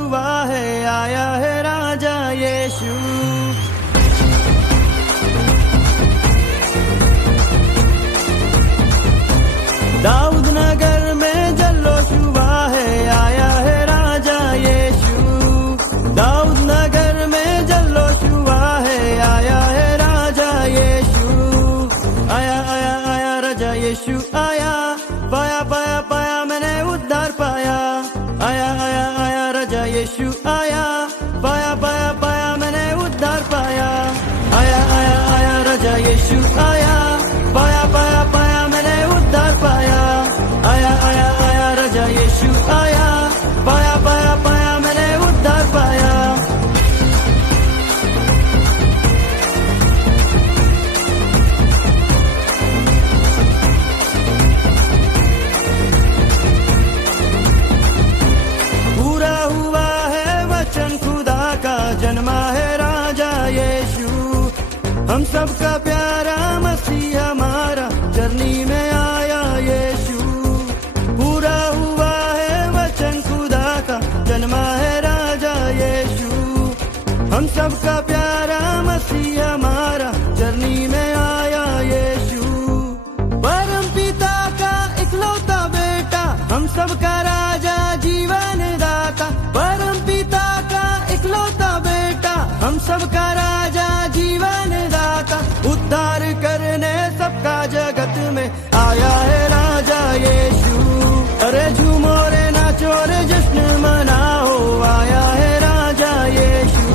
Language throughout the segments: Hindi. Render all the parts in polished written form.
हुआ है, आया है राजा यीशु। दाऊद नगर में जल्लोश हुआ है, आया है राजा यीशु। दाऊद नगर में जल्लोश हुआ है, आया है राजा यीशु। आया आया आया राजा यीशु आया, पाया पाया पाया मैंने उद्धार पाया। आया आया आया राजा यीशु आया, पाया पाया पाया मैंने उद्धार पाया। आया आया आया राजा यीशु आया, पाया पाया पाया मैंने उद्धार पाया। आया आया आया राजा यीशु आया, पाया पाया पाया मैंने उद्धार पाया। पूरा हुआ है वचन खुदा का, जन्मा है राजा यीशु। हम सबका प्यारा मसीह हमारा चरनी में आया यीशु। पूरा हुआ है वचन खुदा का, जन्मा है राजा यीशु। हम सबका प्यारा मसीह हमारा चरनी में आया यीशु। परम पिता का इकलौता बेटा, हम सबका राजा जीवन दाता। परम पिता का इकलौता बेटा, हम सबका राजा जीवन दाता। उद्धार करने सबका जगत में आया है राजा यीशु। अरे झूमो रे नाचो रे जश्न मनाओ, आया है राजा यीशु।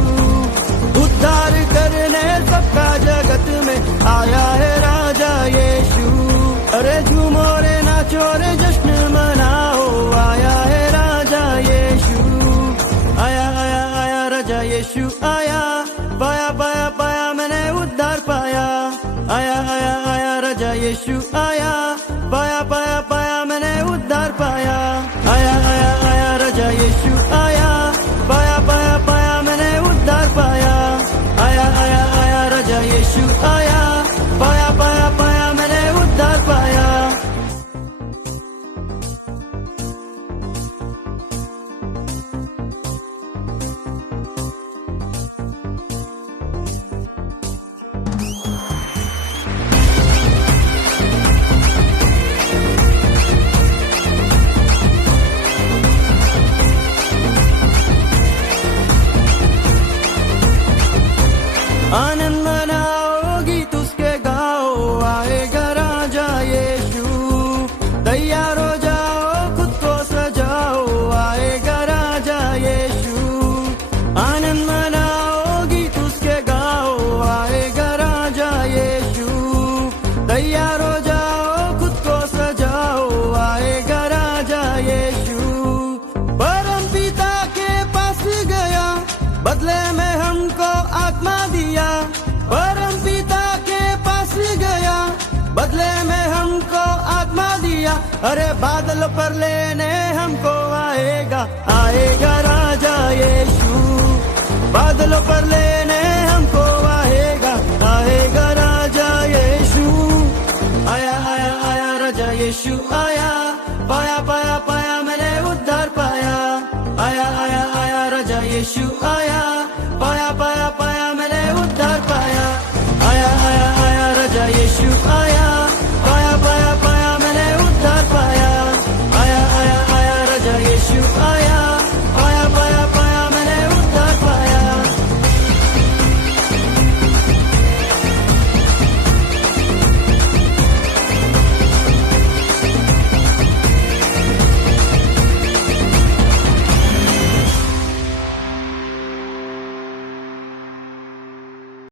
उद्धार करने सबका जगत में आया है राजा यीशु। अरे झूमो रे नाचो रे जश्न मनाओ, आया है राजा यीशु। आया आया आया राजा यीशु आया, पाया पाया पाया मैंने उद्धार पाया। आया आया आया राजा यीशु आया, पाया पाया पाया मैंने उद्धार पाया। आया आया आया राजा यीशु आया, पाया पाया पाया मैंने उद्धार पाया। आया आया आया राजा यीशु आया, पाया पाया पाया मैंने उद्धार पाया। आनंद मनाओ, गीत उसके गाओ, आएगा राजा यीशु। तैयार हो जाओ, खुद को सजाओ, आएगा राजा यीशु। आनंद मनाओ, गीत उसके गाओ, आएगा राजा यीशु। तैयार हो जाओ, खुद को सजाओ, आएगा राजा यीशु। परम पिता के पास गया, बदले में हमको आत्मा दिया। परम पिता के पास गया, बदले में हमको आत्मा दिया। अरे बादल पर लेने हमको आएगा, आएगा राजा